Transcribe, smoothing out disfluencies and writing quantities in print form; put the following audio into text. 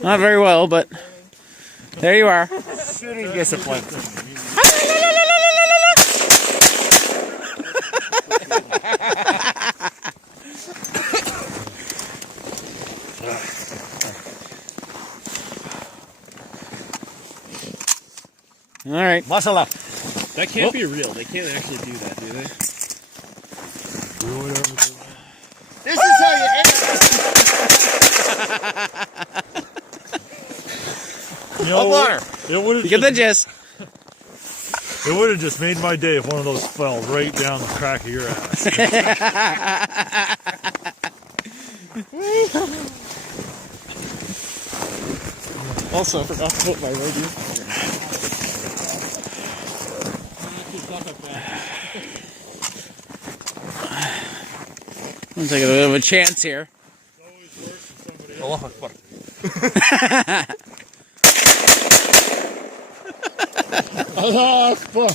Not very well, but there you are. Shooting discipline. All right. Muscle up. That can't be real. They can't actually do that, do they? This is how you end You know, water. You get the gist. It would have just made my day if one of those fell right down the crack of your ass. Also, I forgot to put my radio. I'm taking a bit of a chance here. Allah Akbar. Allah Akbar.